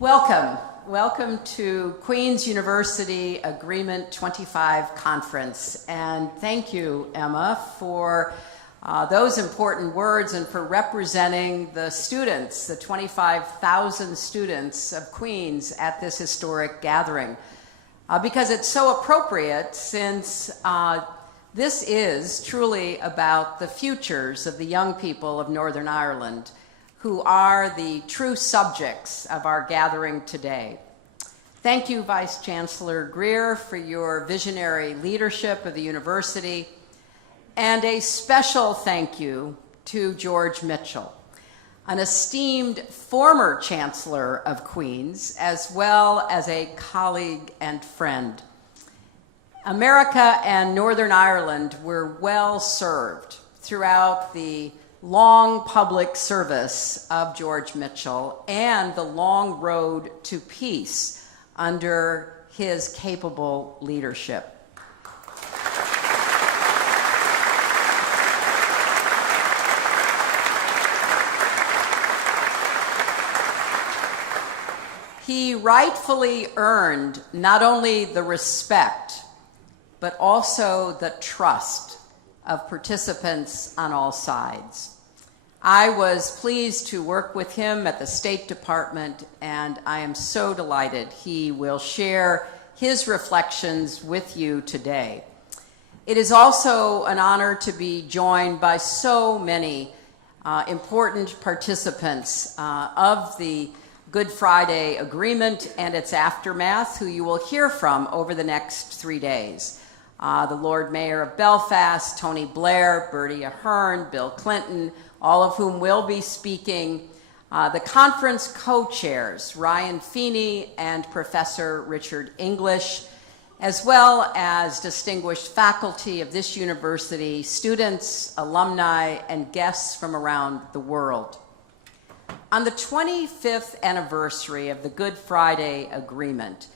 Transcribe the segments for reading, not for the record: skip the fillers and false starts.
Welcome to Queen's University Agreement 25 Conference. And thank you, Emma, for those important words and for representing the students, the 25,000 students of Queen's at this historic gathering. Because it's so appropriate since this is truly about the futures of the young people of Northern Ireland, who are the true subjects of our gathering today. Thank you, Vice Chancellor Greer, for your visionary leadership of the university, and a special thank you to George Mitchell, an esteemed former Chancellor of Queen's, as well as a colleague and friend. America and Northern Ireland were well served throughout the long public service of George Mitchell and the long road to peace under his capable leadership. He rightfully earned not only the respect, but also the trust of participants on all sides. I was pleased to work with him at the State Department, and I am so delighted he will share his reflections with you today. It is also an honor to be joined by so many important participants of the Good Friday Agreement and its aftermath, who you will hear from over the next 3 days. The Lord Mayor of Belfast, Tony Blair, Bertie Ahern, Bill Clinton, all of whom will be speaking. The conference co-chairs, Ryan Feeney and Professor Richard English, as well as distinguished faculty of this university, students, alumni, and guests from around the world. On the 25th anniversary of the Good Friday Agreement,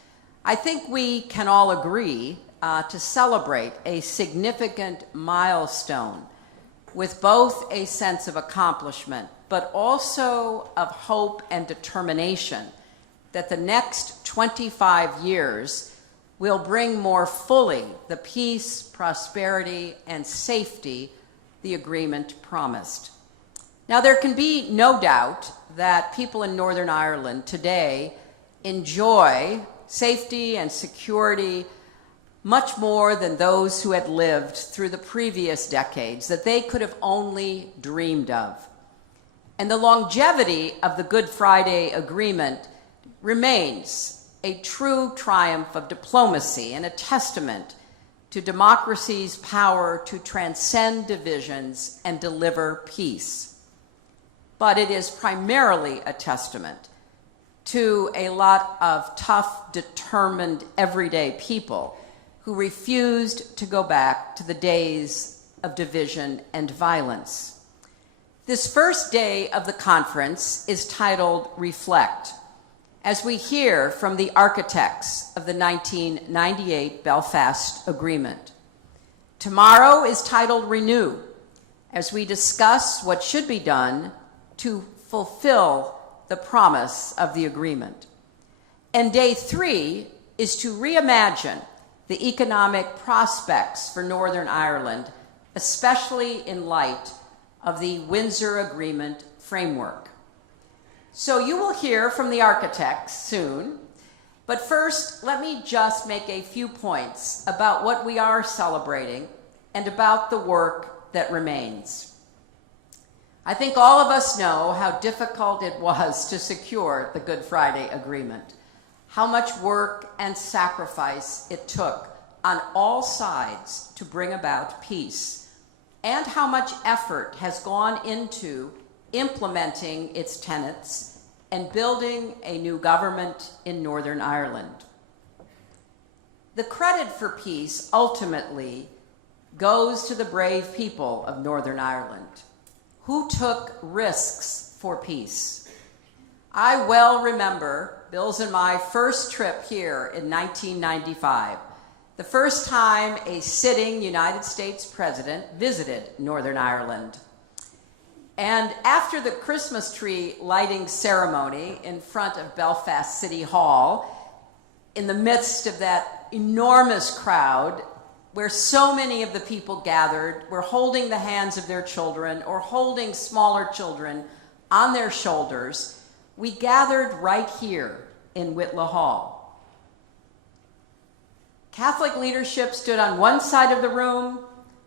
I think we can all agree to celebrate a significant milestone with both a sense of accomplishment, but also of hope and determination that the next 25 years will bring more fully the peace, prosperity, and safety the agreement promised. Now, there can be no doubt that people in Northern Ireland today enjoy safety and security much more than those who had lived through the previous decades that they could have only dreamed of. And the longevity of the Good Friday Agreement remains a true triumph of diplomacy and a testament to democracy's power to transcend divisions and deliver peace. But it is primarily a testament to a lot of tough, determined, everyday people who refused to go back to the days of division and violence. This first day of the conference is titled Reflect, as we hear from the architects of the 1998 Belfast Agreement. Tomorrow is titled Renew, as we discuss what should be done to fulfill the promise of the agreement. And day 3 is to reimagine the economic prospects for Northern Ireland, especially in light of the Windsor Agreement framework. So you will hear from the architects soon, but first, let me just make a few points about what we are celebrating and about the work that remains. I think all of us know how difficult it was to secure the Good Friday Agreement, how much work and sacrifice it took on all sides to bring about peace, and how much effort has gone into implementing its tenets and building a new government in Northern Ireland. The credit for peace ultimately goes to the brave people of Northern Ireland, who took risks for peace. I well remember Bill's and my first trip here in 1995, the first time a sitting United States president visited Northern Ireland. And after the Christmas tree lighting ceremony in front of Belfast City Hall, in the midst of that enormous crowd where so many of the people gathered were holding the hands of their children or holding smaller children on their shoulders, we gathered right here in Whitla Hall. Catholic leadership stood on one side of the room,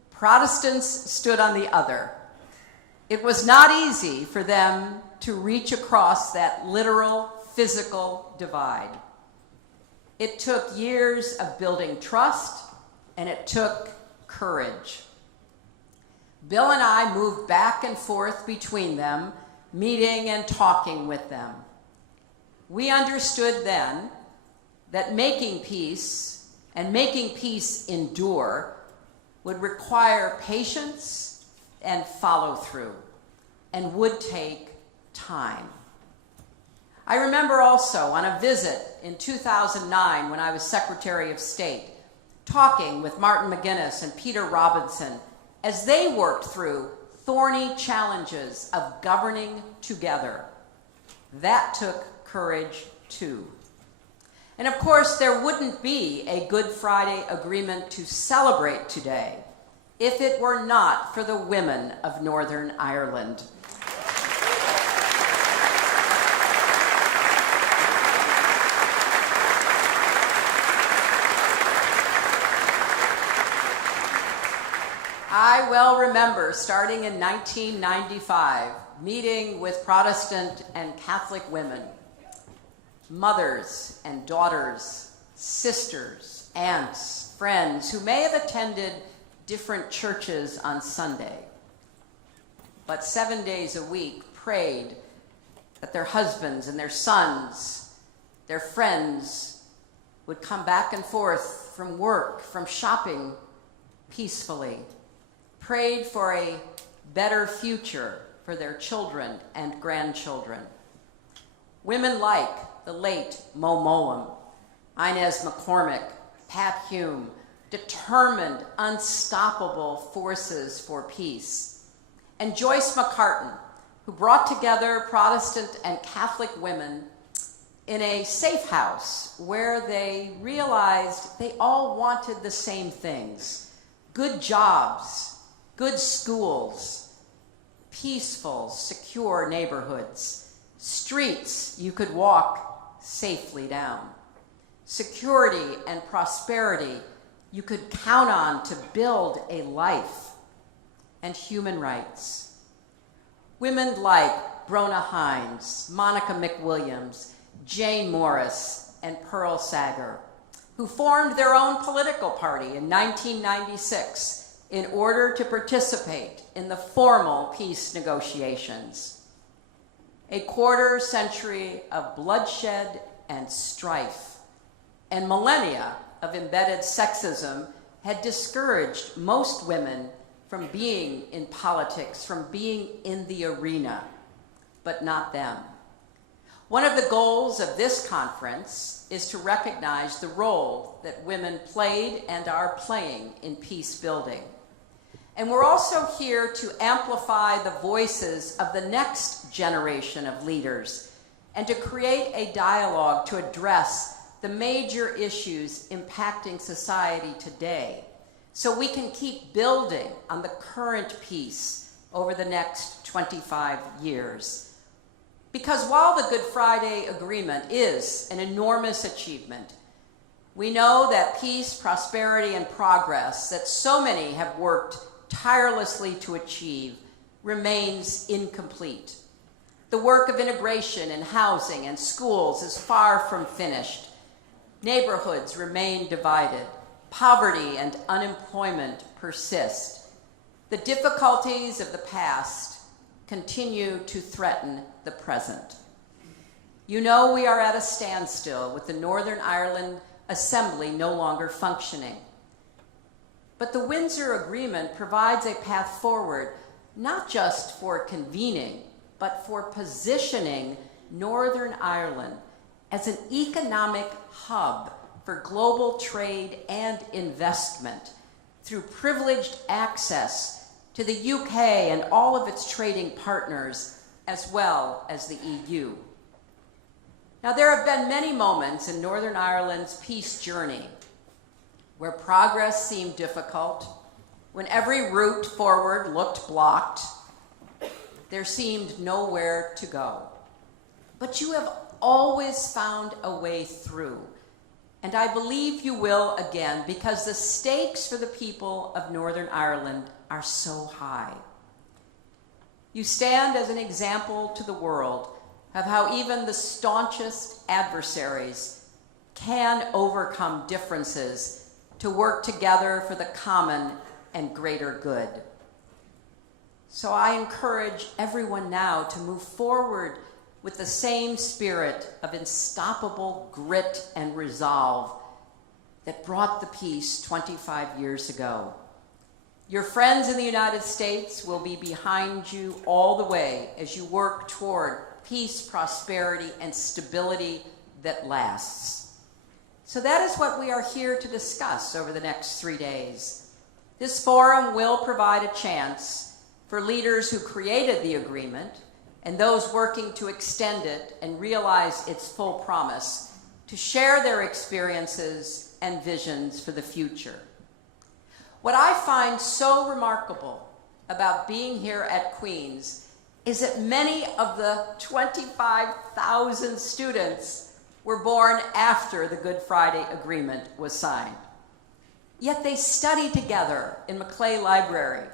Protestants stood on the other. It was not easy for them to reach across that literal, physical divide. It took years of building trust, and it took courage. Bill and I moved back and forth between them, meeting and talking with them. We understood then that making peace and making peace endure would require patience and follow through, and would take time. I remember also on a visit in 2009 when I was Secretary of State, talking with Martin McGuinness and Peter Robinson as they worked through thorny challenges of governing together. That took courage too. And of course, there wouldn't be a Good Friday agreement to celebrate today if it were not for the women of Northern Ireland. I well remember starting in 1995, meeting with Protestant and Catholic women, mothers and daughters, sisters, aunts, friends who may have attended different churches on Sunday, but 7 days a week prayed that their husbands and their sons, their friends, would come back and forth from work, from shopping peacefully, prayed for a better future for their children and grandchildren. Women like the late Mo Mowlam, Inez McCormick, Pat Hume, determined, unstoppable forces for peace. And Joyce McCartan, who brought together Protestant and Catholic women in a safe house where they realized they all wanted the same things: good jobs, good schools, peaceful, secure neighborhoods, streets you could walk safely down, security and prosperity you could count on to build a life, and human rights. Women like Brona Hines, Monica McWilliams, Jane Morris, and Pearl Sager, who formed their own political party in 1996 in order to participate in the formal peace negotiations. A quarter century of bloodshed and strife, and millennia of embedded sexism had discouraged most women from being in politics, from being in the arena, but not them. One of the goals of this conference is to recognize the role that women played and are playing in peace building. And we're also here to amplify the voices of the next generation of leaders and to create a dialogue to address the major issues impacting society today, so we can keep building on the current peace over the next 25 years. Because while the Good Friday Agreement is an enormous achievement, we know that peace, prosperity, and progress that so many have worked tirelessly to achieve remains incomplete. The work of integration in housing and schools is far from finished. Neighborhoods remain divided. Poverty and unemployment persist. The difficulties of the past continue to threaten the present. You know we are at a standstill with the Northern Ireland Assembly no longer functioning. But the Windsor Agreement provides a path forward, not just for convening, but for positioning Northern Ireland as an economic hub for global trade and investment through privileged access to the UK and all of its trading partners, as well as the EU. Now, there have been many moments in Northern Ireland's peace journey where progress seemed difficult, when every route forward looked blocked. There seemed nowhere to go. But you have always found a way through, and I believe you will again, because the stakes for the people of Northern Ireland are so high. You stand as an example to the world of how even the staunchest adversaries can overcome differences to work together for the common and greater good. So I encourage everyone now to move forward with the same spirit of unstoppable grit and resolve that brought the peace 25 years ago. Your friends in the United States will be behind you all the way as you work toward peace, prosperity, and stability that lasts. So that is what we are here to discuss over the next 3 days. This forum will provide a chance for leaders who created the agreement and those working to extend it and realize its full promise to share their experiences and visions for the future. What I find so remarkable about being here at Queen's is that many of the 25,000 students were born after the Good Friday Agreement was signed. Yet they study together in Maclay Library.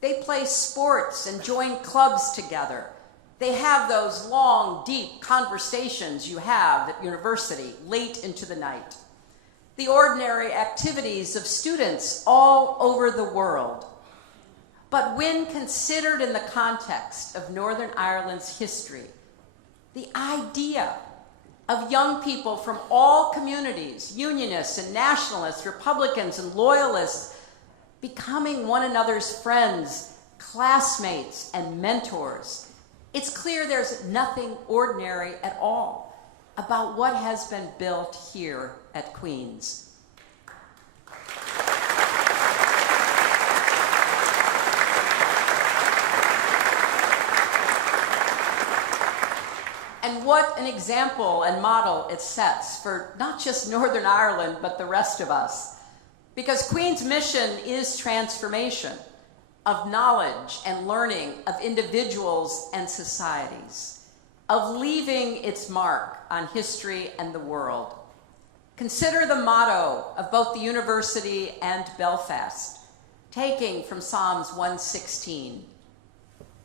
They play sports and join clubs together. They have those long, deep conversations you have at university late into the night. The ordinary activities of students all over the world. But when considered in the context of Northern Ireland's history, the idea of young people from all communities, unionists and nationalists, Republicans and loyalists, becoming one another's friends, classmates, and mentors. It's clear there's nothing ordinary at all about what has been built here at Queen's. And what an example and model it sets for not just Northern Ireland, but the rest of us. Because Queen's mission is transformation of knowledge and learning of individuals and societies, of leaving its mark on history and the world. Consider the motto of both the university and Belfast, taking from Psalms 116.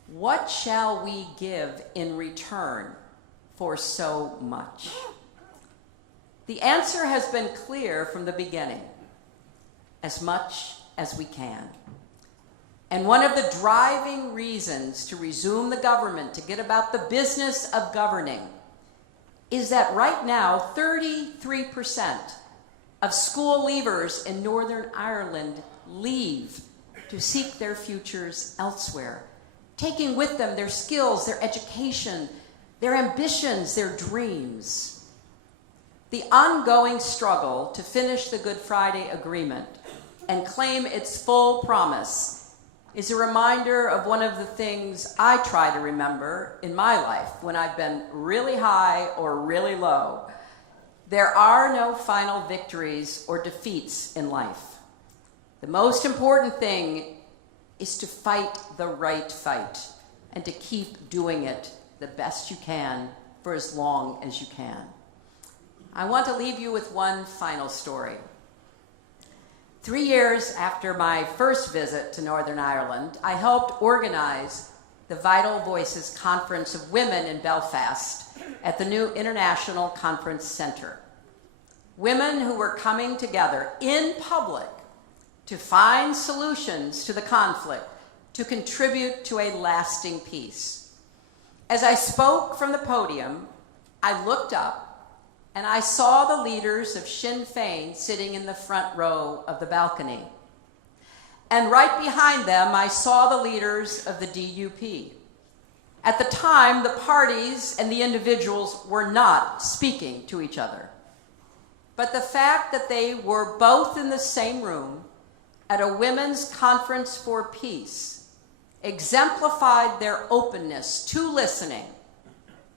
What shall we give in return for so much? The answer has been clear from the beginning: as much as we can. And one of the driving reasons to resume the government, to get about the business of governing, is that right now 33% of school leavers in Northern Ireland leave to seek their futures elsewhere, taking with them their skills, their education, their ambitions, their dreams. The ongoing struggle to finish the Good Friday Agreement and claim its full promise is a reminder of one of the things I try to remember in my life when I've been really high or really low. There are no final victories or defeats in life. The most important thing is to fight the right fight and to keep doing it the best you can for as long as you can. I want to leave you with one final story. 3 years after my first visit to Northern Ireland, I helped organize the Vital Voices Conference of Women in Belfast at the new International Conference Center. Women who were coming together in public to find solutions to the conflict, to contribute to a lasting peace. As I spoke from the podium, I looked up and I saw the leaders of Sinn Féin sitting in the front row of the balcony. And right behind them, I saw the leaders of the DUP. At the time, the parties and the individuals were not speaking to each other. But the fact that they were both in the same room at a women's conference for peace exemplified their openness to listening,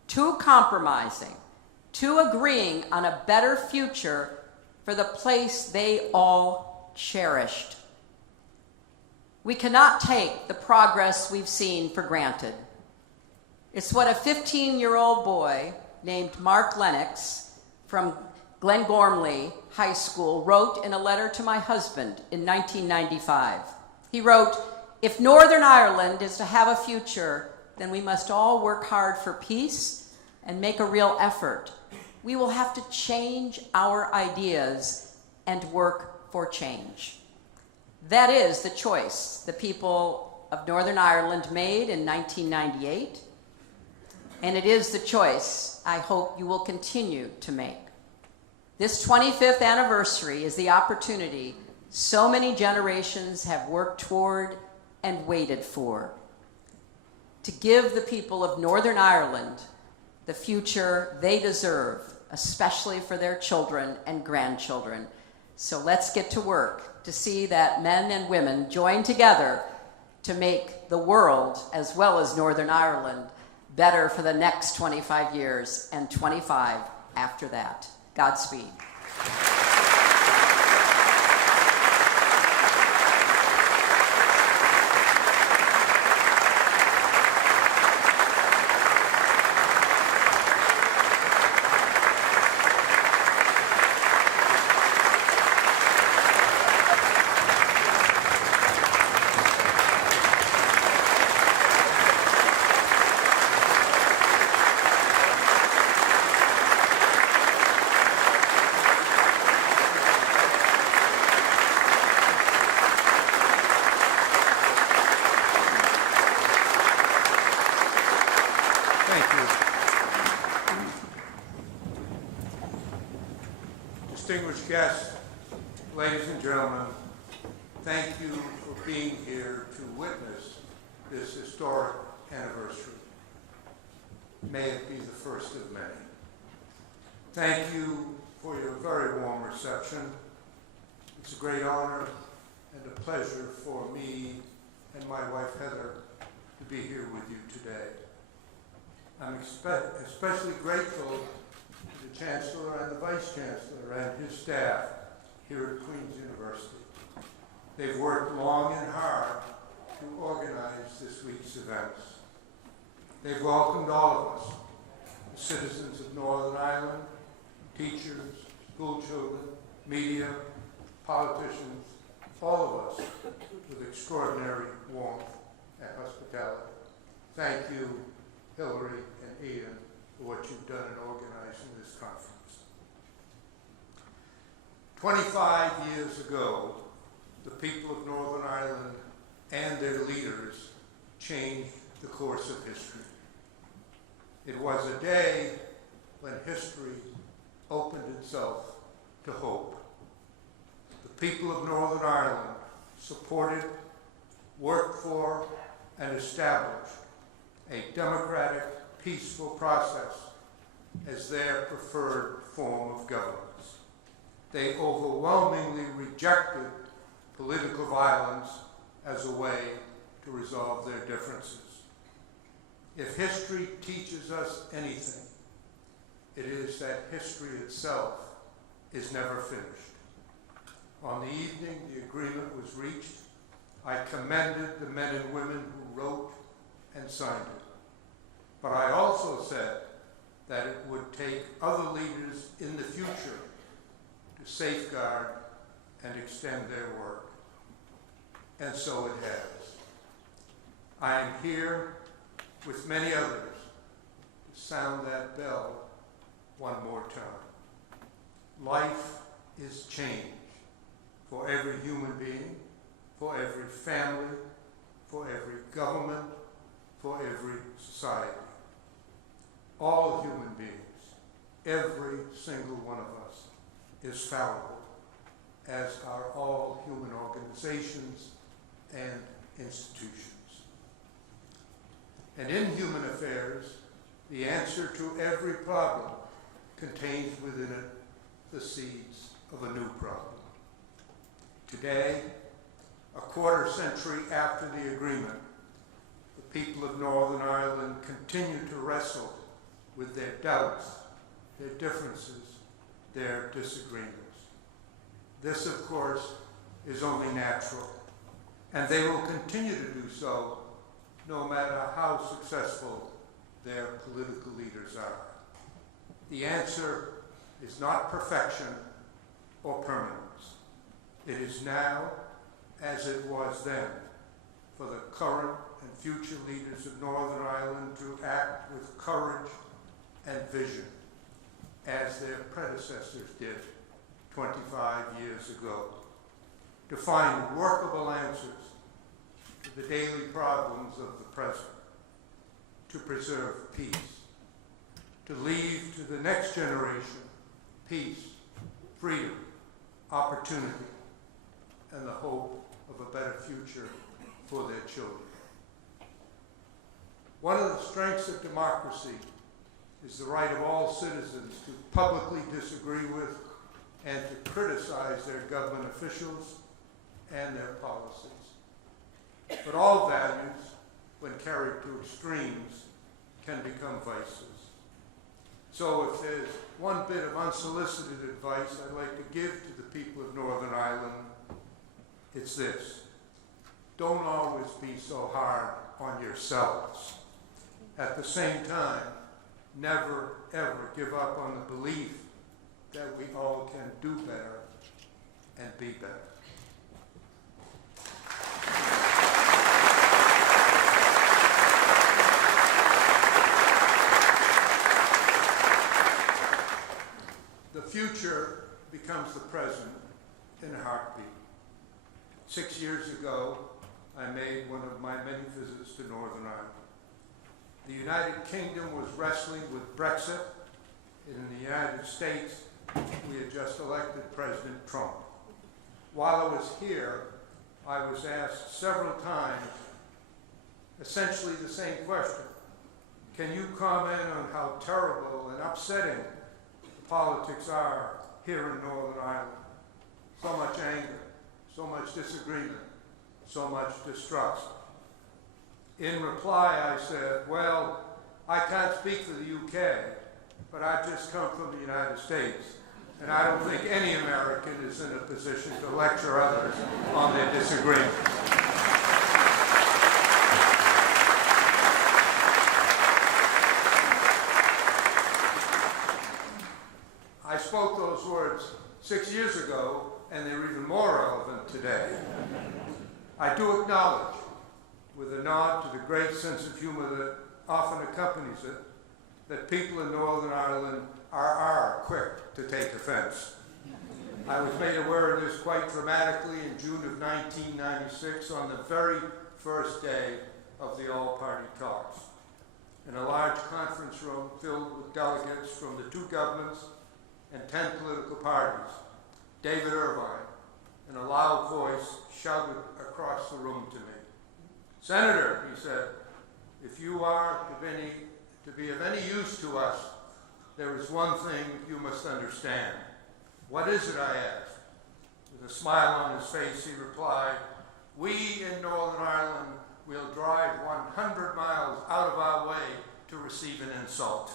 to compromising, to agreeing on a better future for the place they all cherished. We cannot take the progress we've seen for granted. It's what a 15-year-old boy named Mark Lennox from Glengormley High School wrote in a letter to my husband in 1995. He wrote, "If Northern Ireland is to have a future, then we must all work hard for peace and make a real effort. We will have to change our ideas and work for change." That is the choice the people of Northern Ireland made in 1998, and it is the choice I hope you will continue to make. This 25th anniversary is the opportunity so many generations have worked toward and waited for, to give the people of Northern Ireland the future they deserve, especially for their children and grandchildren. So let's get to work to see that men and women join together to make the world, as well as Northern Ireland, better for the next 25 years and 25 after that. Godspeed. Distinguished guests, ladies and gentlemen, thank you for being here to witness this historic anniversary. May it be the first of many. Thank you for your very warm reception. It's a great honor and a pleasure for me and my wife Heather to be here with you today. I'm especially grateful to the Chancellor and the Vice Chancellor and his staff here at Queen's University. They've worked long and hard to organize this week's events. They've welcomed all of us, the citizens of Northern Ireland, teachers, school children, media, politicians, all of us, with extraordinary warmth and hospitality. Thank you, Hillary and Ian, for what you've done in organizing this conference. 25 years ago, the people of Northern Ireland and their leaders changed the course of history. It was a day when history opened itself to hope. The people of Northern Ireland supported, worked for, and established a democratic, peaceful process as their preferred form of governance. They overwhelmingly rejected political violence as a way to resolve their differences. If history teaches us anything, it is that history itself is never finished. On the evening the agreement was reached, I commended the men and women who wrote and signed it. But I also said that it would take other leaders in the future to safeguard and extend their work. And so it has. I am here with many others to sound that bell one more time. Life is change for every human being, for every family, for every government, for every society. All human beings, every single one of us, is fallible, as are all human organizations and institutions. And in human affairs, the answer to every problem contains within it the seeds of a new problem. Today, a quarter century after the agreement, people of Northern Ireland continue to wrestle with their doubts, their differences, their disagreements. This, of course, is only natural, and they will continue to do so no matter how successful their political leaders are. The answer is not perfection or permanence. It is now, as it was then, for the current and future leaders of Northern Ireland to act with courage and vision, as their predecessors did 25 years ago, to find workable answers to the daily problems of the present, to preserve peace, to leave to the next generation peace, freedom, opportunity, and the hope of a better future for their children. One of the strengths of democracy is the right of all citizens to publicly disagree with and to criticize their government officials and their policies. But all values, when carried to extremes, can become vices. So if there's one bit of unsolicited advice I'd like to give to the people of Northern Ireland, it's this: don't always be so hard on yourselves. At the same time, never ever give up on the belief that we all can do better and be better. The future becomes the present in a heartbeat. 6 years ago, I made one of my many visits to Northern Ireland. The United Kingdom was wrestling with Brexit. In the United States, we had just elected President Trump. While I was here, I was asked several times essentially the same question. Can you comment on how terrible and upsetting the politics are here in Northern Ireland? So much anger, so much disagreement, so much distrust. In reply, I said, well, I can't speak for the UK, but I've just come from the United States, and I don't think any American is in a position to lecture others on their disagreements. I spoke those words 6 years ago, and they're even more relevant today. I do acknowledge, with a nod to the great sense of humor that often accompanies it, that people in Northern Ireland are quick to take offense. I was made aware of this quite dramatically in June of 1996 on the very first day of the all-party talks. In a large conference room filled with delegates from the two governments and 10 political parties, David Irvine, in a loud voice, shouted across the room to me, "Senator," he said, "if you are to be of any use to us, there is one thing you must understand." "What is it?" I asked. With a smile on his face, he replied, "We in Northern Ireland will drive 100 miles out of our way to receive an insult."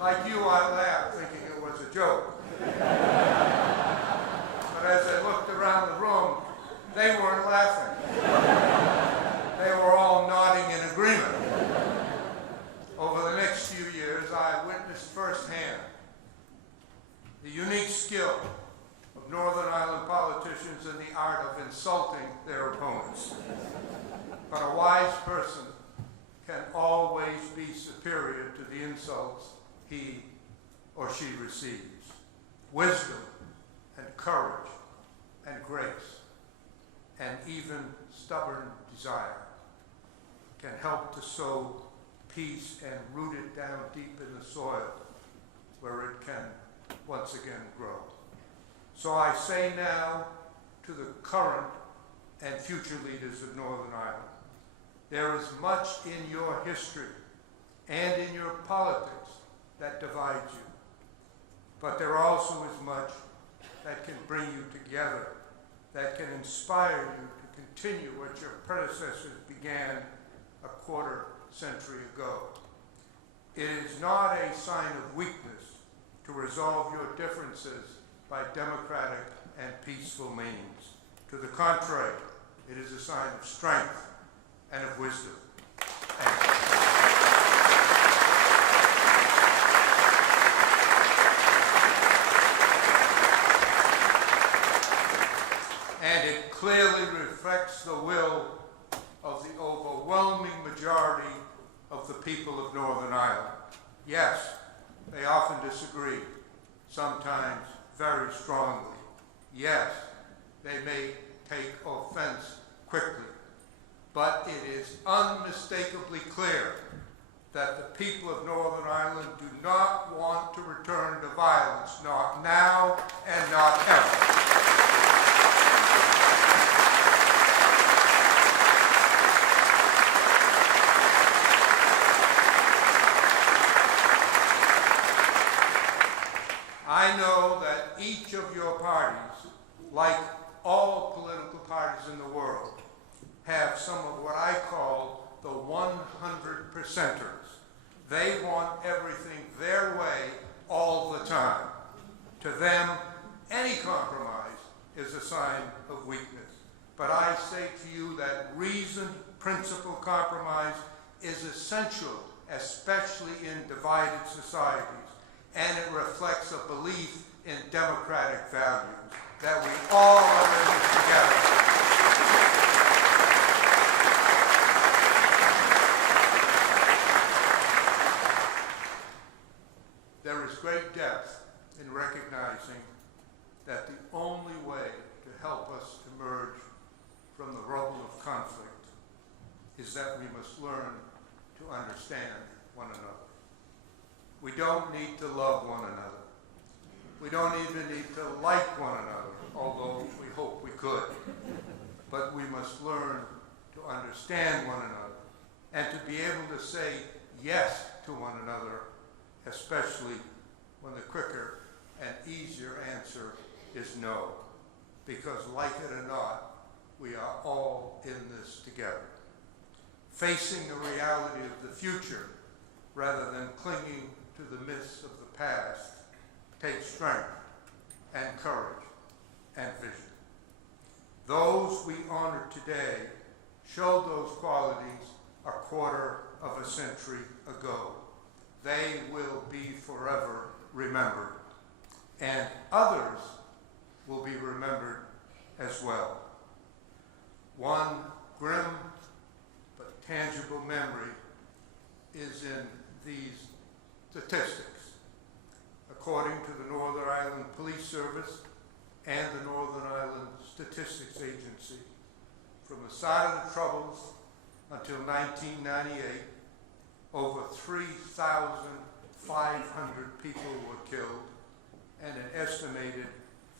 Like you, I laughed, thinking it was a joke. But as I looked around the room, they weren't laughing. They were all nodding in agreement. Over the next few years, I witnessed firsthand the unique skill of Northern Ireland politicians in the art of insulting their opponents. But a wise person can always be superior to the insults he or she receives. Wisdom and courage and grace and even stubborn desire can help to sow peace and root it down deep in the soil where it can once again grow. So I say now to the current and future leaders of Northern Ireland, there is much in your history and in your politics that divides you, but there also is much that can bring you together, that can inspire you to continue what your predecessors began a quarter century ago. It is not a sign of weakness to resolve your differences by democratic and peaceful means. To the contrary, it is a sign of strength and of wisdom. And it clearly reflects the will of the overwhelming majority of the people of Northern Ireland. Yes, they often disagree, sometimes very strongly. Yes, they may take offense quickly, but it is unmistakably clear that the people of Northern Ireland do not want to return to violence, not now and not ever. I know that each of your parties, like all political parties in the world, have some of what I call the 100%ers. They want everything their way all the time. To them, any compromise is a sign of weakness. But I say to you that reasoned, principled compromise is essential, especially in divided societies. And it reflects a belief in democratic values, that we all are in this together. There is great depth in recognizing that the only way to help us emerge from the rubble of conflict is that we must learn to understand one another. We don't need to love one another. We don't even need to like one another, although we hope we could. But we must learn to understand one another and to be able to say yes to one another, especially when the quicker and easier answer is no. Because like it or not, we are all in this together. Facing the reality of the future rather than clinging to the myths of the past takes strength and courage and vision. Those we honor today showed those qualities a quarter of a century ago. They will be forever remembered, and others will be remembered as well. One grim but tangible memory is in these statistics. According to the Northern Ireland Police Service and the Northern Ireland Statistics Agency, from the start of the Troubles until 1998, over 3,500 people were killed and an estimated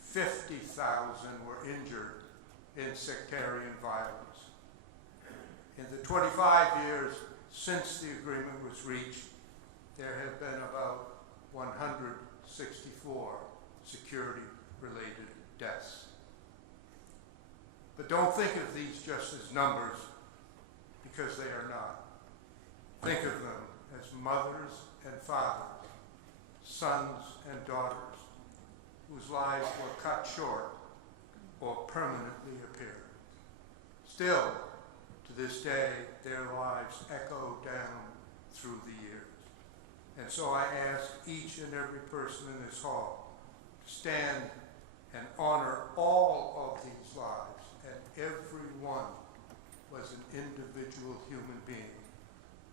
50,000 were injured in sectarian violence. In the 25 years since the agreement was reached, there have been about 164 security-related deaths. But don't think of these just as numbers, because they are not. Think of them as mothers and fathers, sons and daughters, whose lives were cut short or permanently appeared. Still, to this day, their lives echo down through the years. And so I ask each and every person in this hall to stand and honor all of these lives, and every one was an individual human being.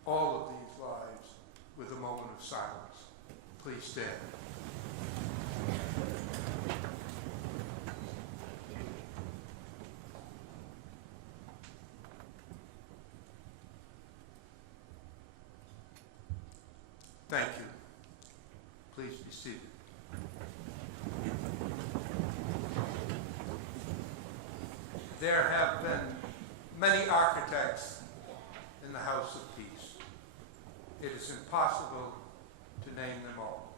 All of these lives with a moment of silence. Please stand. Thank you. Please be seated. There have been many architects in the House of Peace. It is impossible to name them all.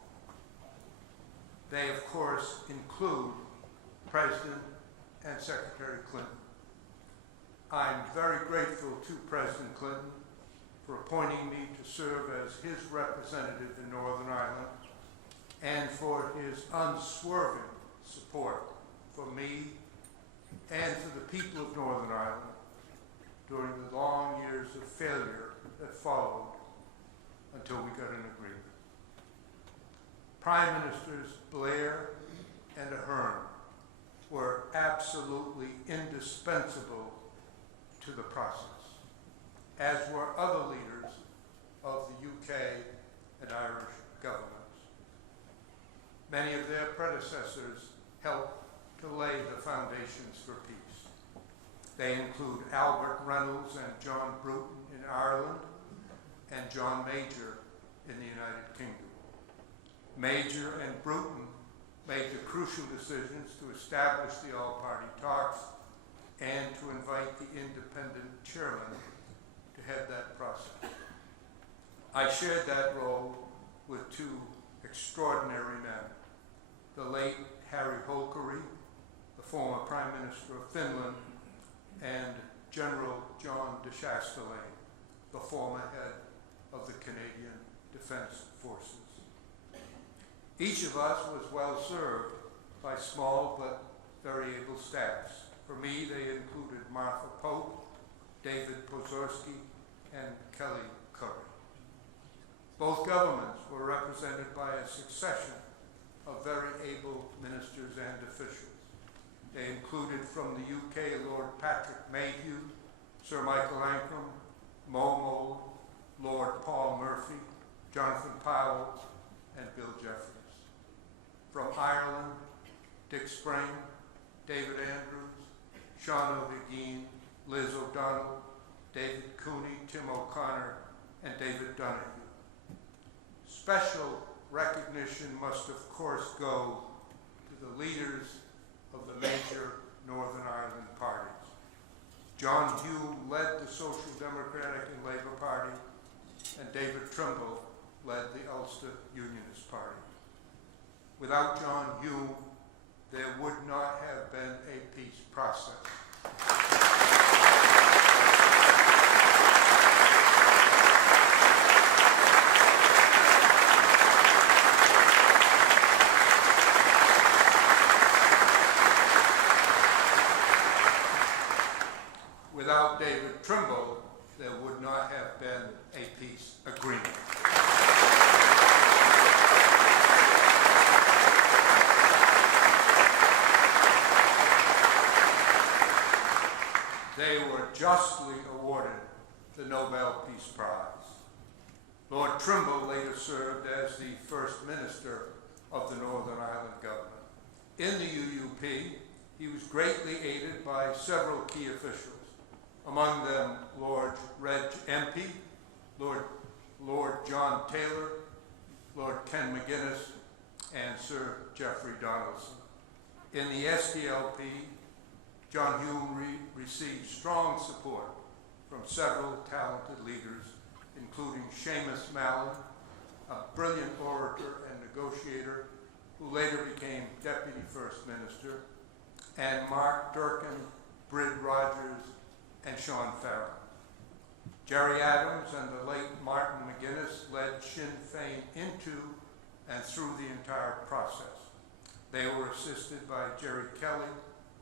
They, of course, include President and Secretary Clinton, I'm very grateful to President Clinton for appointing me to serve as his representative in Northern Ireland and for his unswerving support for me and for the people of Northern Ireland during the long years of failure that followed until we got an agreement. Prime Ministers Blair and Ahern were absolutely indispensable to the process, as were other leaders of the UK and Irish governments. Many of their predecessors helped to lay the foundations for peace. They include Albert Reynolds and John Bruton in Ireland and John Major in the United Kingdom. Major and Bruton made the crucial decisions to establish the all-party talks and to invite the independent chairman to head that process. I shared that role with two extraordinary men, the late Harry Holkeri, the former Prime Minister of Finland, and General John de Chastelain, the former head of the Canadian Defence Forces. Each of us was well served by small but very able staffs. For me, they included Martha Pope, David Pozorski, and Kelly Curry. Both governments were represented by a succession of very able ministers and officials. They included from the UK Lord Patrick Mayhew, Sir Michael Ancram, Mo Mould, Lord Paul Murphy, Jonathan Powell, and Bill Jeffries. From Ireland, Dick Spring, David Andrews, Sean O'Higgin, Liz O'Donnell, David Cooney, Tim O'Connor, and David Donahue. Special recognition must, of course, go to the leaders of the major Northern Ireland parties. John Hume led the Social Democratic and Labour Party, and David Trimble led the Ulster Unionist Party. Without John Hume, there would not have been a peace process. Without David Trimble, there would not have been a peace agreement. They were justly awarded the Nobel Peace Prize. Lord Trimble later served as the First Minister of the Northern Ireland government. In the UUP, he was greatly aided by several key officials, among them Lord Reg Empey, Lord John Taylor, Lord Ken McGuinness, and Sir Geoffrey Donaldson. In the SDLP, John Hume received strong support from several talented leaders, including Seamus Mallon, a brilliant orator and negotiator who later became Deputy First Minister, and Mark Durkan, Brid Rogers, and Sean Farrell. Gerry Adams and the late Martin McGuinness led Sinn Féin into and through the entire process. They were assisted by Jerry Kelly,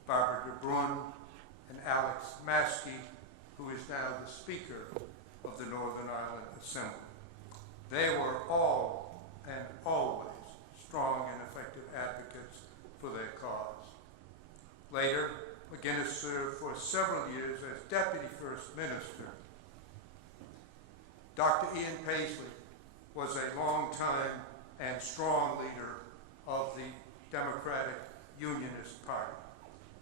Barbara de Bruyn, and Alex Maskey, who is now the Speaker of the Northern Ireland Assembly. They were all and always strong and effective advocates for their cause. Later, McGuinness served for several years as Deputy First Minister. Dr. Ian Paisley was a long-time and strong leader of the Democratic Unionist Party.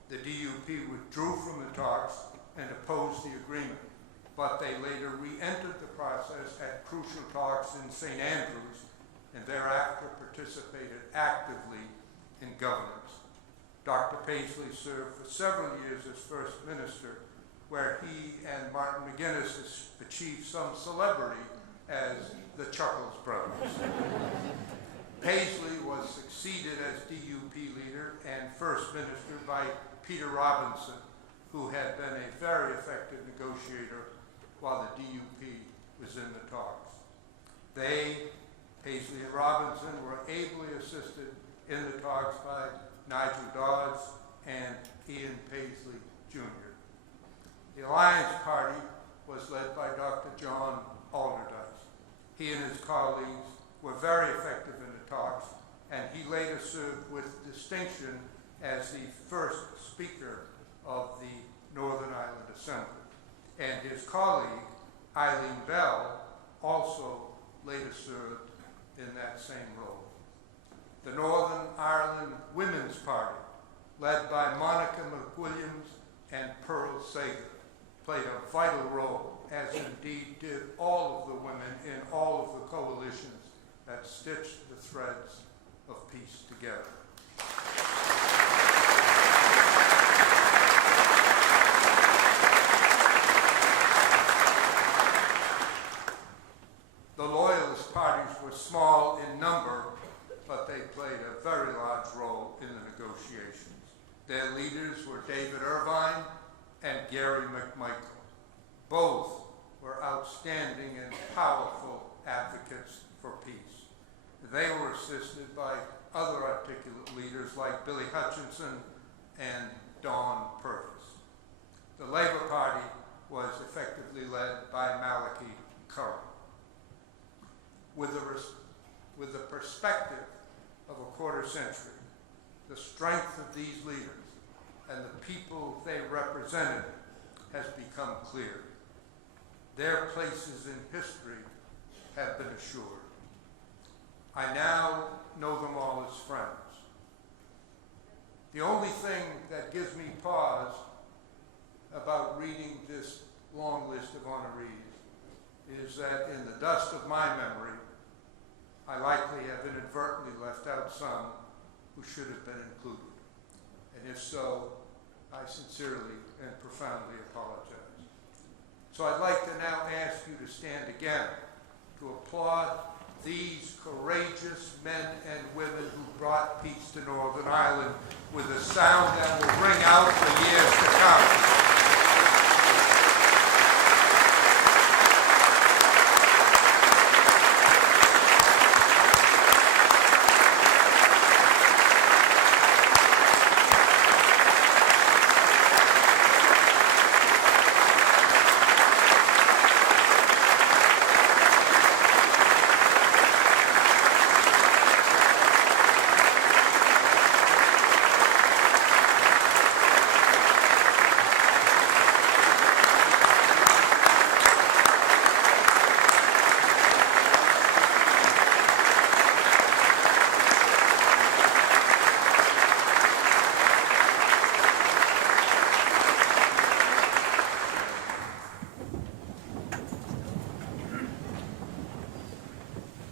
The DUP withdrew from the talks and opposed the agreement, but they later re-entered the process at crucial talks in St. Andrews and thereafter participated actively in governance. Dr. Paisley served for several years as First Minister, where he and Martin McGuinness achieved some celebrity as the Chuckles Brothers. Paisley was succeeded as DUP leader and First Minister by Peter Robinson, who had been a very effective negotiator while the DUP was in the talks. They, Paisley and Robinson, were ably assisted in the talks by Nigel Dodds and Ian Paisley Jr. The Alliance Party was led by Dr. John Alderdice. He and his colleagues were very effective in the talks, and he later served with distinction as the first Speaker of the Northern Ireland Assembly. And his colleague, Eileen Bell, also later served in that same role. The Northern Ireland Women's Party, led by Monica McWilliams and Pearl Sager, played a vital role, as indeed did all of the women in all of the coalitions that stitched the threads of peace together. The Loyalist parties were small in number, but they played a very large role in the negotiations. Their leaders were David Irvine and Gary McMichael. Both were outstanding and powerful advocates for peace. They were assisted by other articulate leaders like Billy Hutchinson and Don Purvis. The Labour Party was effectively led by Malachi Curran. With the perspective of a quarter century, the strength of these leaders and the people they represented has become clear. Their places in history have been assured. I now know them all as friends. The only thing that gives me pause about reading this long list of honorees is that in the dust of my memory, I likely have inadvertently left out some who should have been included. And if so, I sincerely and profoundly apologize. So I'd like to now ask you to stand again to applaud these courageous men and women who brought peace to Northern Ireland with a sound that will ring out for years to come.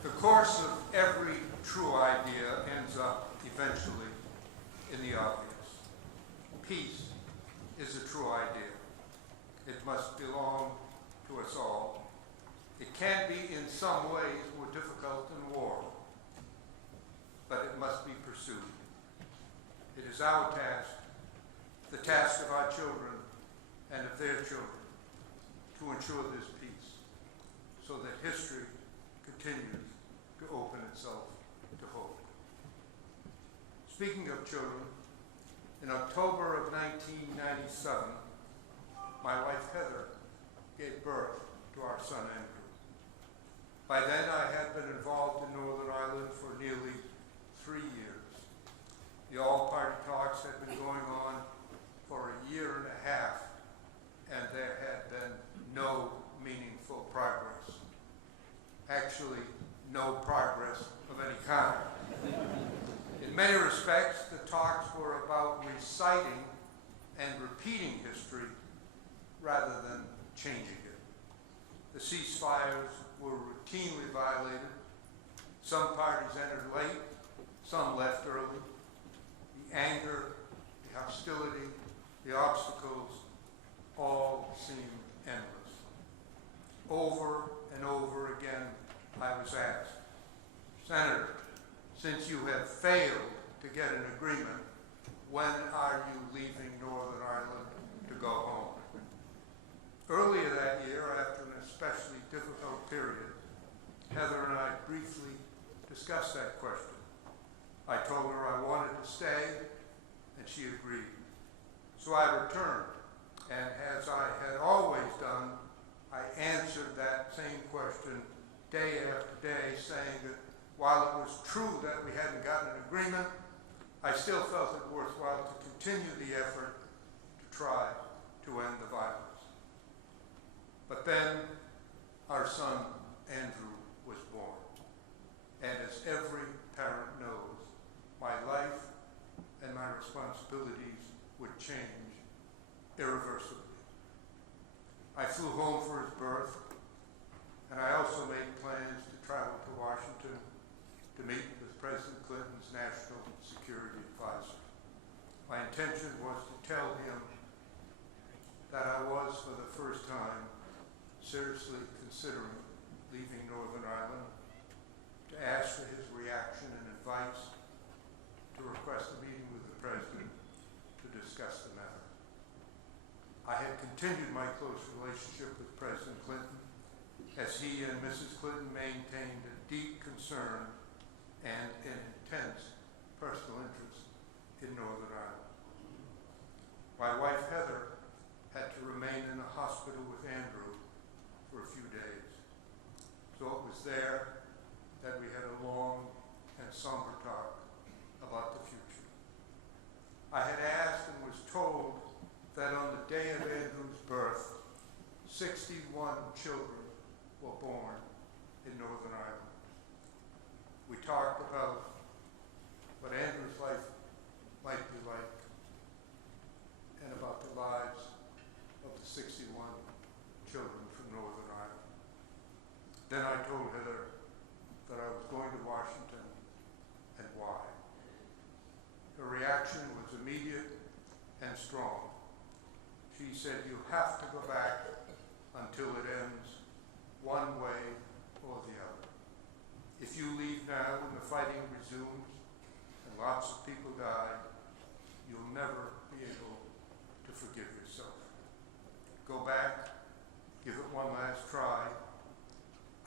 The course of every true idea ends up eventually in the obvious. Peace is a true idea. It must belong to us all. It can be in some ways more difficult than war, but it must be pursued. It is our task, the task of our children and of their children, to ensure this peace so that history continues to open itself to hope. Speaking of children, in October of 1997, my wife Heather gave birth to our son Andrew. By then I had been involved in Northern Ireland for nearly 3 years. The all-party talks had been going on for a year and a half, and there had been no meaningful progress. Actually, no progress of any kind. In many respects, the talks were about reciting and repeating history rather than changing it. The ceasefires were routinely violated. Some parties entered late, some left early. The anger, the hostility, the obstacles all seemed endless. Over and over again, I was asked, Senator, since you have failed to get an agreement, when are you leaving Northern Ireland to go home. Earlier that year, after an especially difficult period, Heather and I briefly discussed that question. I told her I wanted to stay, and she agreed. So I returned, and as I had always done, I answered that same question day after day, saying that while it was true that we hadn't gotten an agreement, I still felt it worthwhile to continue the effort to try to end the violence. But then our son, Andrew, was born. And as every parent knows, my life and my responsibilities would change irreversibly. I flew home for his birth, and I also made plans to travel to Washington to meet with President Clinton's national security advisor. My intention was to tell him that I was, for the first time, seriously considering leaving Northern Ireland, to ask for his reaction and advice, to request a meeting with the President to discuss the matter. I had continued my close relationship with President Clinton, as he and Mrs. Clinton maintained a deep concern and an intense personal interest in Northern Ireland. My wife, Heather, had to remain in the hospital with Andrew for a few days. So it was there that we had a long and somber talk about the future. I had asked and was told that on the day of Andrew's birth, 61 children were born in Northern Ireland. We talked about what Andrew's life might be like and about the lives of the 61 children from Northern Ireland. Then I told Heather that I was going to Washington and why. Her reaction was immediate and strong. She said, "You have to go back until it ends one way or the other. If you leave now when the fighting resumes and lots of people die, you'll never be able to forgive yourself. Go back, give it one last try.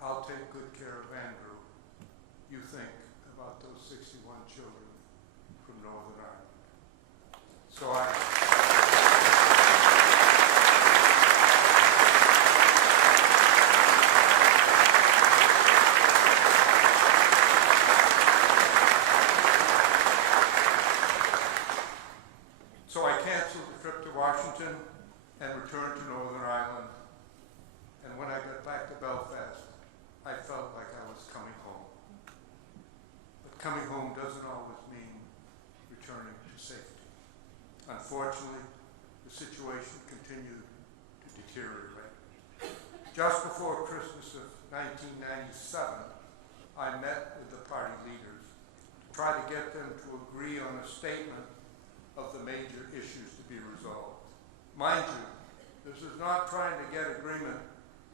I'll take good care of Andrew. You think about those 61 children from Northern Ireland." So I canceled the trip to Washington and returned to Northern Ireland. And when I got back to Belfast, I felt like I was coming home. But coming home doesn't always mean returning to safety. Unfortunately, the situation continued to deteriorate. Just before Christmas of 1997, I met with the party leaders to try to get them to agree on a statement of the major issues to be resolved. Mind you, this is not trying to get agreement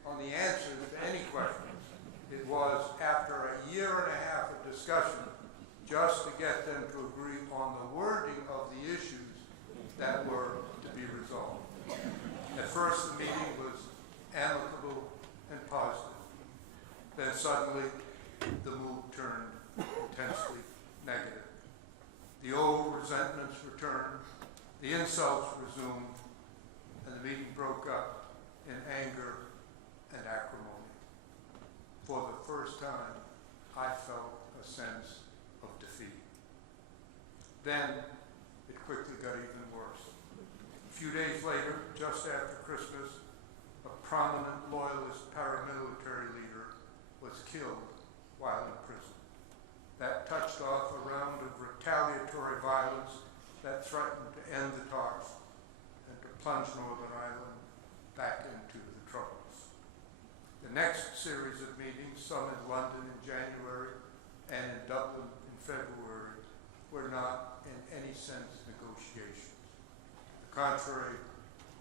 on the answers to any questions. It was, after a year and a half of discussion, just to get them to agree on the wording of the issues that were to be resolved. At first, the meeting was amicable and positive. Then suddenly, the mood turned intensely negative. The old resentments returned, the insults resumed, and the meeting broke up in anger and acrimony. For the first time, I felt a sense of defeat. Then, it quickly got even worse. A few days later, just after Christmas, a prominent loyalist paramilitary leader was killed while in prison. That touched off a round of retaliatory violence that threatened to end the talks and to plunge Northern Ireland back into the troubles. The next series of meetings, some in London in January and in Dublin in February, were not in any sense negotiations. On the contrary,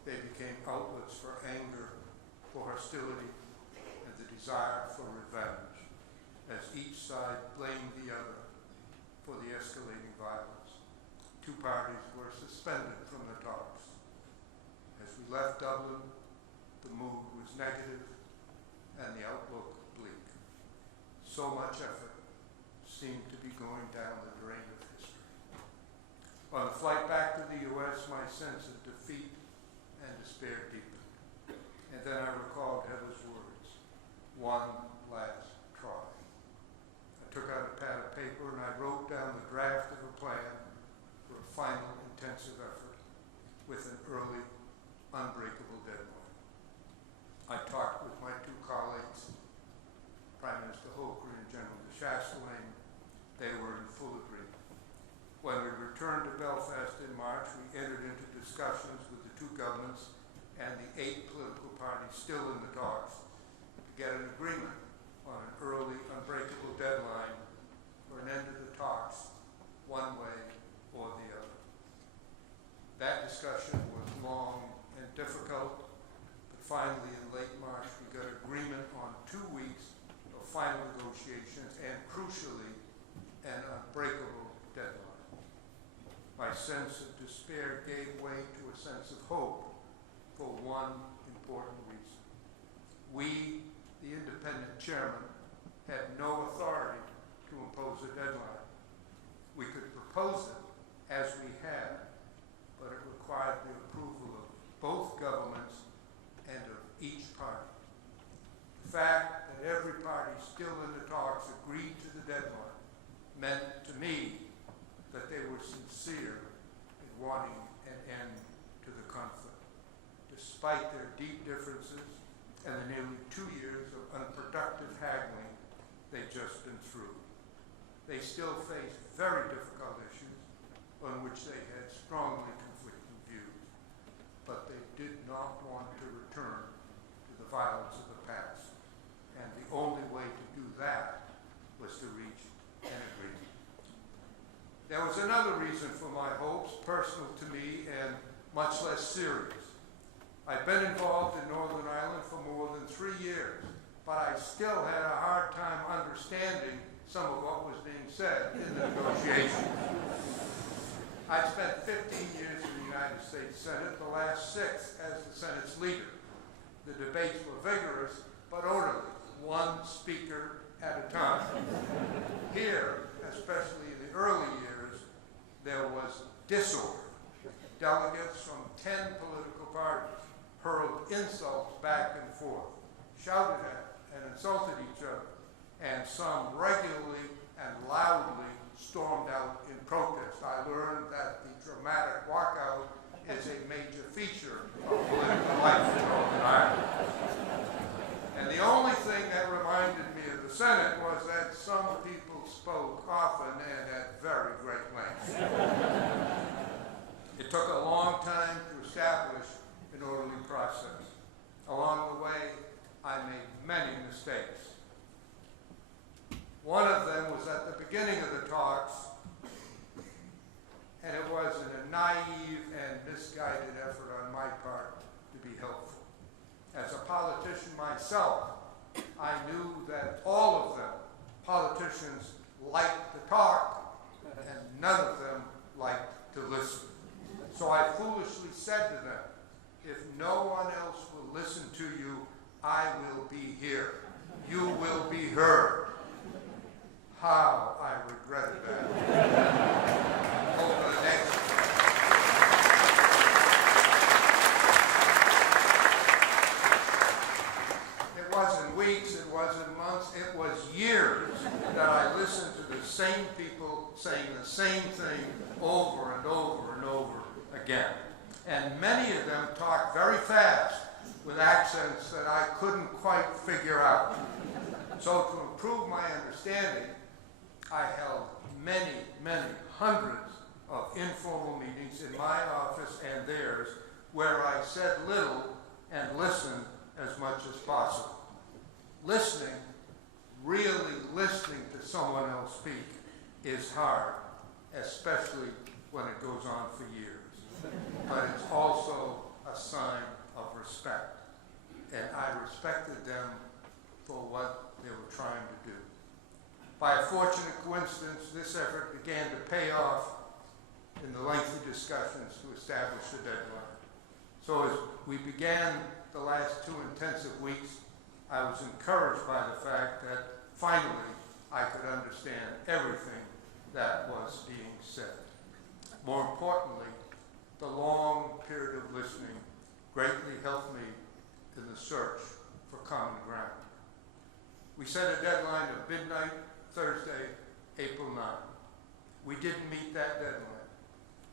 they became outlets for anger, for hostility, and the desire for revenge, as each side blamed the other for the escalating violence. Two parties were suspended from the talks. we left Dublin, the mood was negative and the outlook bleak. So much effort seemed to be going down the drain of history. On the flight back to the U.S., my sense of defeat and despair deepened. And then I recalled Heather's words, one last try. I took out a pad of paper and I wrote down the draft of a plan for a final intensive effort with an early, unbreakable deadline. I talked with my two colleagues, Prime Minister Hochul and General de Chastelain. They were in full agreement. When we returned to Belfast in March, we entered into discussions with the two governments and the 8 political parties still in the talks to get an agreement on an early, unbreakable deadline for an end to the talks, one way or the other. That discussion was long and difficult, but finally in late March we got agreement on 2 weeks of final negotiations and, crucially, an unbreakable deadline. My sense of despair gave way to a sense of hope for one important reason. We, the independent chairman, had no authority to impose a deadline. We could propose it as we had, but it required the approval of both governments and of each party. The fact that every party still in the talks agreed to the deadline meant to me that they were sincere in wanting an end to the conflict, despite their deep differences and the nearly 2 years of unproductive haggling they'd just been through. They still faced very difficult issues on which they had strongly conflicting views, but they did not want to return to the violence of the past. And the only way to do that was to reach an agreement. There was another reason for my hopes, personal to me and much less serious. I've been involved in Northern Ireland for more than 3 years, but I still had a hard time understanding some of what was being said in the negotiations. I spent 15 years in the United States Senate, the last 6 as the Senate's leader. The debates were vigorous, but orderly, one speaker at a time. Here, especially in the early years, there was disorder. Delegates from 10 political parties hurled insults back and forth, shouted at and insulted each other, and some regularly and loudly stormed out in protest. I learned that the dramatic walkout is a major feature of political life in Northern Ireland. And the only thing that reminded me of the Senate was that some people spoke often and at very great length. It took a long time to establish an orderly process. Along the way, I made many mistakes. One of them was at the beginning of the talks, and it was in a naive and misguided effort on my part to be helpful. As a politician myself, I knew that all of them, politicians, liked to talk, and none of them liked to listen. So I foolishly said to them, if no one else will listen to you, I will be here. You will be heard. How I regretted that. Over the next it wasn't weeks, it wasn't months, it was years that I listened to the same people saying the same thing over and over and over again. And many of them talked very fast with accents that I couldn't quite figure out. So to improve my understanding, I held many hundreds of informal meetings in my office and theirs where I said little and listened as much as possible. Listening, really listening to someone else speak, is hard, especially when it goes on for years. But it's also a sign of respect. And I respected them for what they were trying to do. By a fortunate coincidence, this effort began to pay off in the lengthy discussions to establish the deadline. So as we began the last 2 intensive weeks, I was encouraged by the fact that finally I could understand everything that was being said. More importantly, the long period of listening greatly helped me in the search for common ground. We set a deadline of midnight, Thursday, April 9th. We didn't meet that deadline,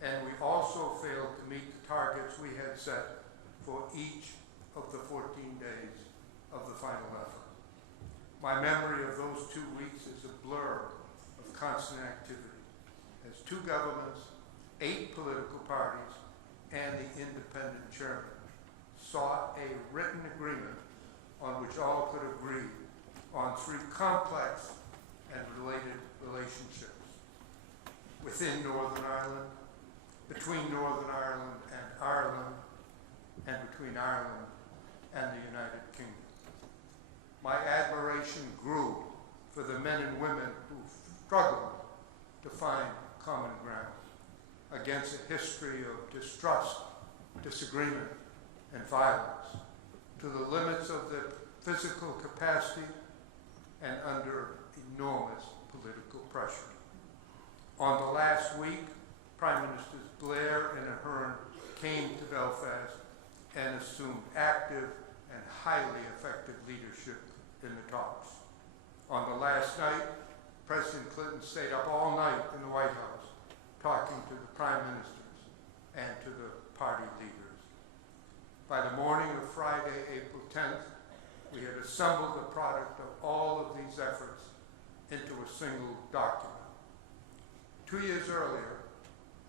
and we also failed to meet the targets we had set for each of the 14 days of the final effort. My memory of those 2 weeks is a blur of constant activity as 2 governments, 8 political parties, and the independent chairman sought a written agreement on which all could agree on 3 complex and related relationships within Northern Ireland, between Northern Ireland, and between Ireland and the United Kingdom. My admiration grew for the men and women who struggled to find common ground against a history of distrust, disagreement, and violence, to the limits of their physical capacity and under enormous political pressure. On the last week, Prime Ministers Blair and Ahern came to Belfast and assumed active and highly effective leadership in the talks. On the last night, President Clinton stayed up all night in the White House talking to the prime ministers and to the party leaders. By the morning of Friday, April 10th, we had assembled the product of all of these efforts into a single document. 2 years earlier,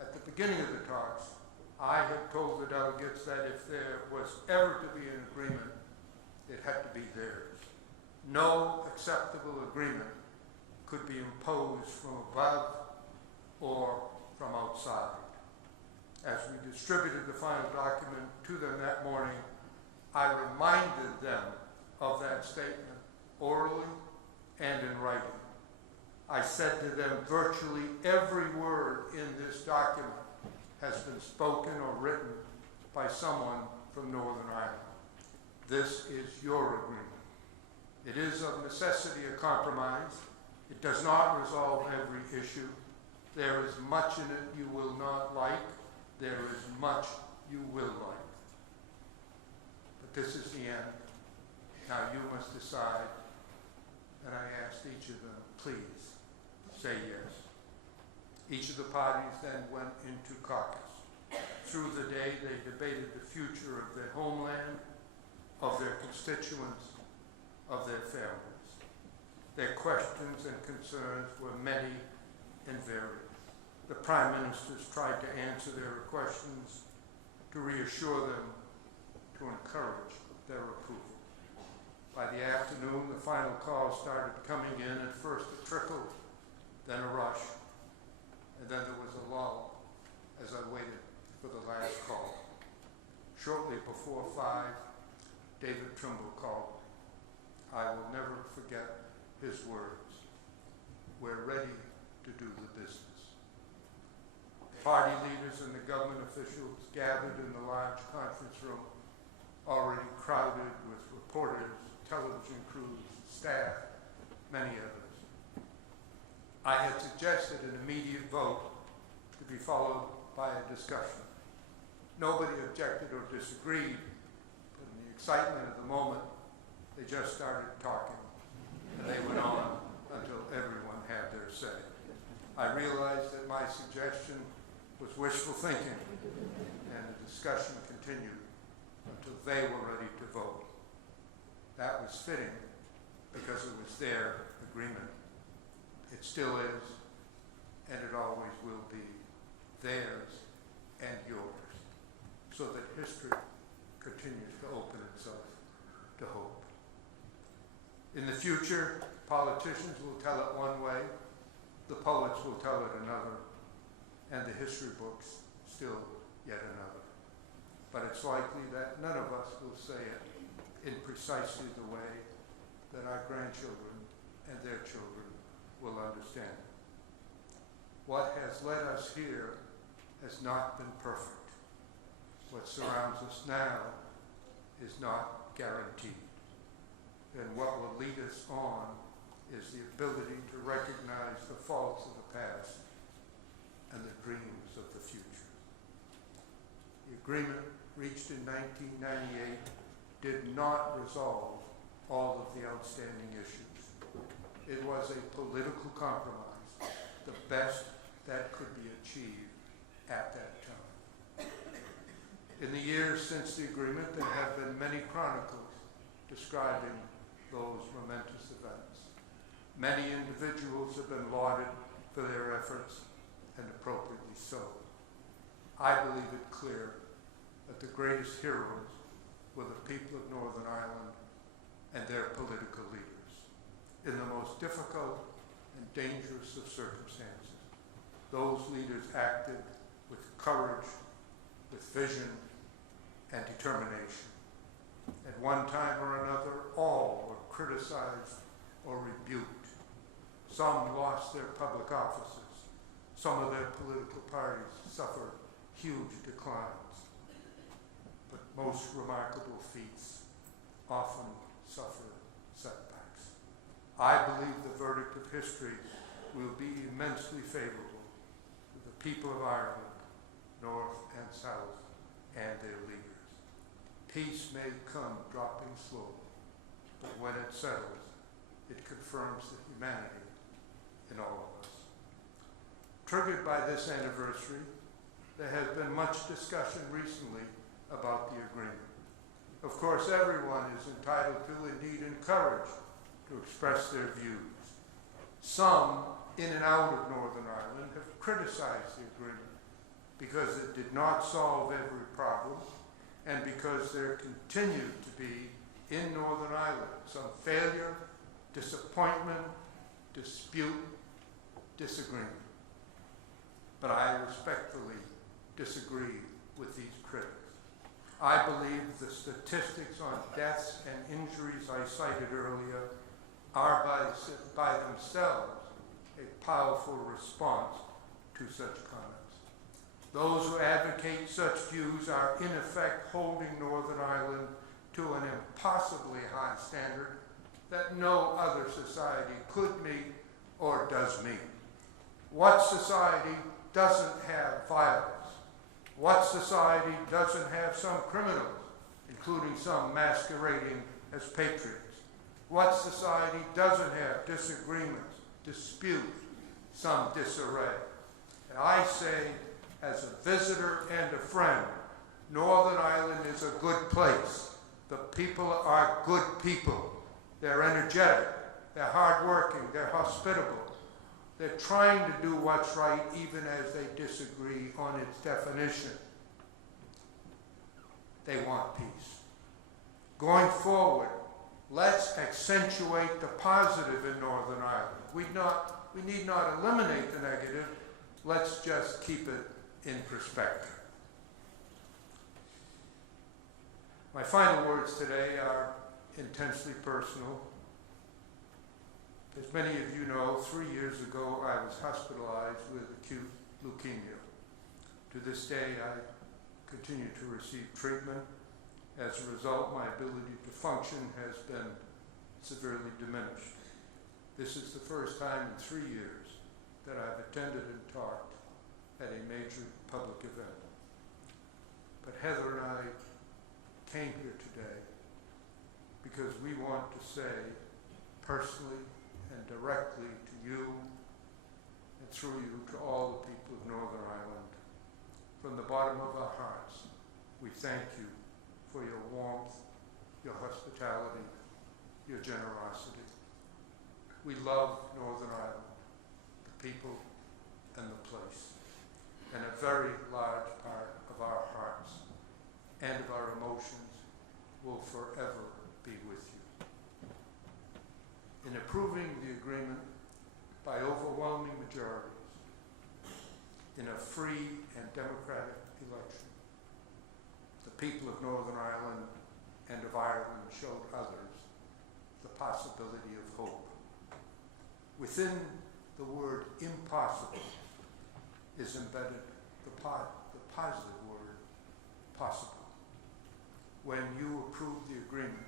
at the beginning of the talks, I had told the delegates that if there was ever to be an agreement, it had to be theirs. No acceptable agreement could be imposed from above or from outside. As we distributed the final document to them that morning, I reminded them of that statement orally and in writing. I said to them, virtually every word in this document has been spoken or written by someone from Northern Ireland. This is your agreement. It is of necessity a compromise. It does not resolve every issue. There is much in it you will not like. There is much you will like. But this is the end. Now you must decide. And I asked each of them, please, say yes. Each of the parties then went into caucus. Through the day, they debated the future of their homeland, of their constituents, of their families. Their questions and concerns were many and varied. The prime ministers tried to answer their questions, to reassure them, to encourage their approval. By the afternoon, the final calls started coming in, at first a trickle, then a rush, and then there was a lull as I waited for the last call. Shortly before 5, David Trimble called me. I will never forget his words. We're ready to do the business. Party leaders and the government officials gathered in the large conference room, already crowded with reporters, television crews, staff, many others. I had suggested an immediate vote to be followed by a discussion. Nobody objected or disagreed, but in the excitement of the moment, they just started talking, and they went on until everyone had their say. I realized that my suggestion was wishful thinking, and the discussion continued until they were ready to vote. That was fitting because it was their agreement. It still is, and it always will be, theirs and yours, so that history continues to open itself to hope. In the future, politicians will tell it one way, the poets will tell it another, and the history books still yet another. But it's likely that none of us will say it in precisely the way that our grandchildren and their children will understand. What has led us here has not been perfect. what surrounds us now is not guaranteed. And what will lead us on is the ability to recognize the faults of the past and the dreams of the future. The agreement reached in 1998 did not resolve all of the outstanding issues. It was a political compromise, the best that could be achieved at that time. In the years since the agreement, there have been many chronicles describing those momentous events. Many individuals have been lauded for their efforts, and appropriately so. I believe it clear that the greatest heroes were the people of Northern Ireland and their political leaders. In the most difficult and dangerous of circumstances, those leaders acted with courage, with vision, and determination. At one time or another, all were criticized or rebuked. Some lost their public offices. Some of their political parties suffered huge declines. But most remarkable feats often suffer setbacks. I believe the verdict of history will be immensely favorable to the people of Ireland, North and South, and their leaders. Peace may come dropping slowly, but when it settles, it confirms the humanity in all of us. Triggered by this anniversary, there has been much discussion recently about the agreement. Of course, everyone is entitled to, indeed encouraged, to express their views. Some, in and out of Northern Ireland, have criticized the agreement because it did not solve every problem and because there continued to be, in Northern Ireland, some failure, disappointment, dispute, disagreement. But I respectfully disagree with these critics. I believe the statistics on deaths and injuries I cited earlier are by themselves a powerful response to such comments. Those who advocate such views are in effect holding Northern Ireland to an impossibly high standard that no other society could meet or does meet. What society doesn't have violence? What society doesn't have some criminals, including some masquerading as patriots? What society doesn't have disagreements, disputes, some disarray? And I say, as a visitor and a friend, Northern Ireland is a good place. The people are good people. They're energetic, they're hardworking, they're hospitable. They're trying to do what's right even as they disagree on its definition. They want peace. Going forward, let's accentuate the positive in Northern Ireland. We need not eliminate the negative. Let's just keep it in perspective. My final words today are intensely personal. As many of you know, 3 years ago I was hospitalized with acute leukemia. To this day I continue to receive treatment. As a result, my ability to function has been severely diminished. This is the first time in 3 years that I've attended and talked at a major public event. But Heather and I came here today because we want to say personally and directly to you and through you to all the people of Northern Ireland, from the bottom of our hearts, we thank you for your warmth, your hospitality, your generosity. We love Northern Ireland, the people and the place, and a very large part of our hearts and of our emotions will forever be with you. In approving the agreement by overwhelming majorities in a free and democratic election, the people of Northern Ireland and of Ireland showed others the possibility of hope. Within the word impossible is embedded the positive word possible. When you approved the agreement,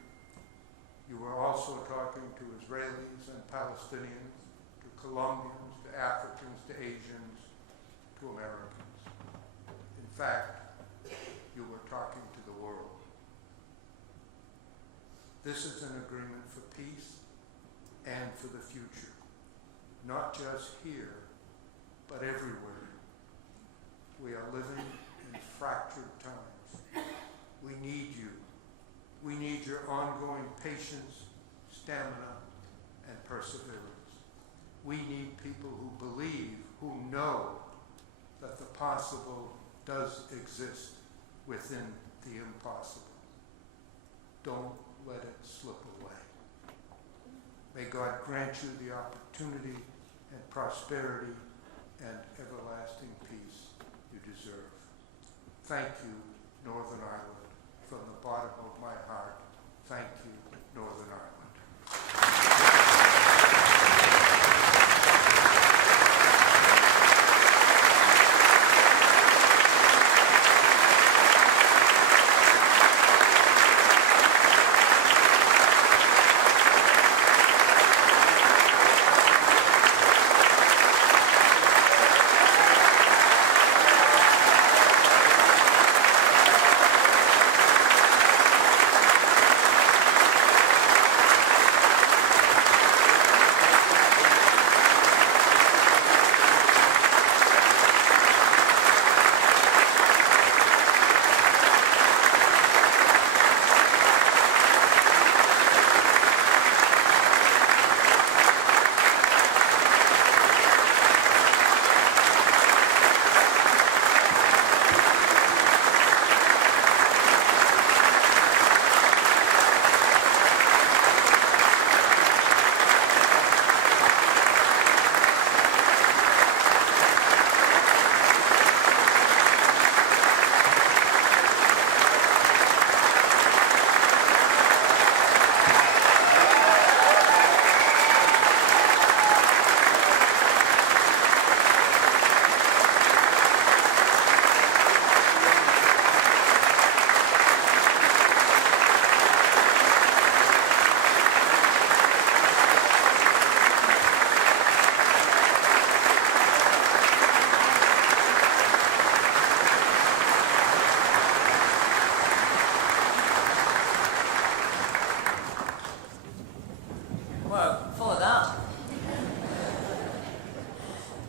you were also talking to Israelis and Palestinians, to Colombians, to Africans, to Asians, to Americans. In fact, you were talking to the world. This is an agreement for peace and for the future, not just here, but everywhere. We are living in fractured times. We need you. We need your ongoing patience, stamina, and perseverance. We need people who believe, who know that the possible does exist within the impossible. Don't let it slip away. May God grant you the opportunity and prosperity and everlasting peace you deserve. Thank you, Northern Ireland. From the bottom of my heart, thank you, Northern Ireland.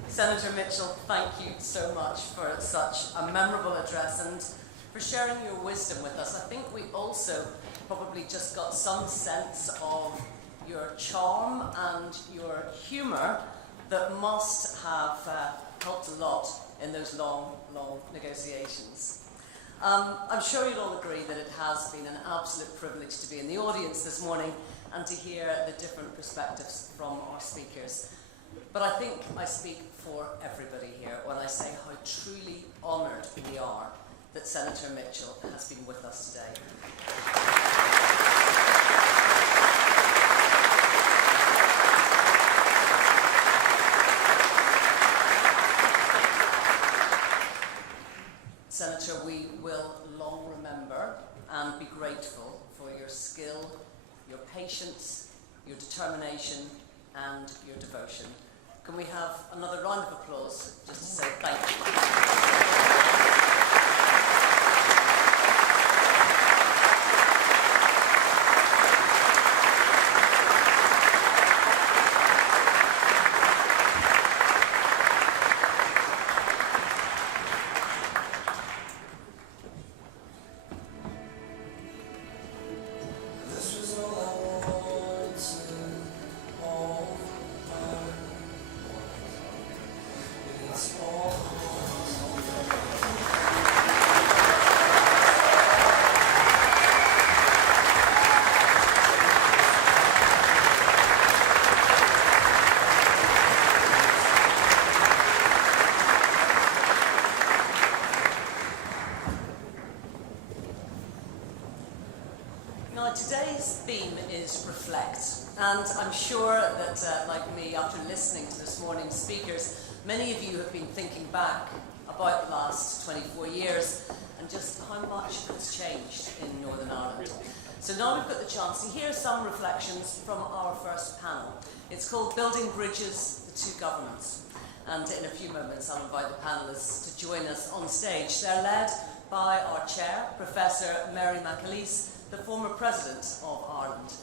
Senator Mitchell, thank you so much for such a memorable address and for sharing your wisdom with us. I think we also probably just got some sense of your charm and your humour that must have helped a lot in those long negotiations. I'm sure you'll all agree that it has been an absolute privilege to be in the audience this morning and to hear the different perspectives from our speakers. But I think I speak for everybody here when I say how truly honoured we are that Senator Mitchell has been with us today. Senator, we will long remember and be grateful for your skill, your patience, your determination and your devotion. Can we have another round of applause just to say thank you? Now, today's theme is reflect, and I'm sure that, like me, after listening to this morning's speakers, many of you have been thinking back about the last 24 years and just how much has changed in Northern Ireland. So now we've got the chance to hear some reflections from our first panel. It's called Building Bridges, the Two Governments. And in a few moments I'll invite the panellists to join us on stage. They're led by our chair, Professor Mary McAleese, the former President of Ireland.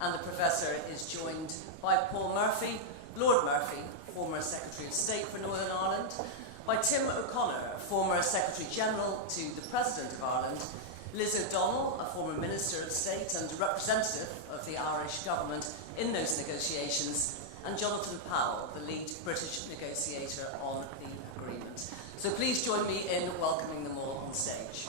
And the Professor is joined by Paul Murphy, Lord Murphy, former Secretary of State for Northern Ireland, by Tim O'Connor, former Secretary General to the President of Ireland, Liz O'Donnell, a former Minister of State and a representative of the Irish government in those negotiations, and Jonathan Powell, the lead British negotiator on the agreement. So please join me in welcoming them all on stage.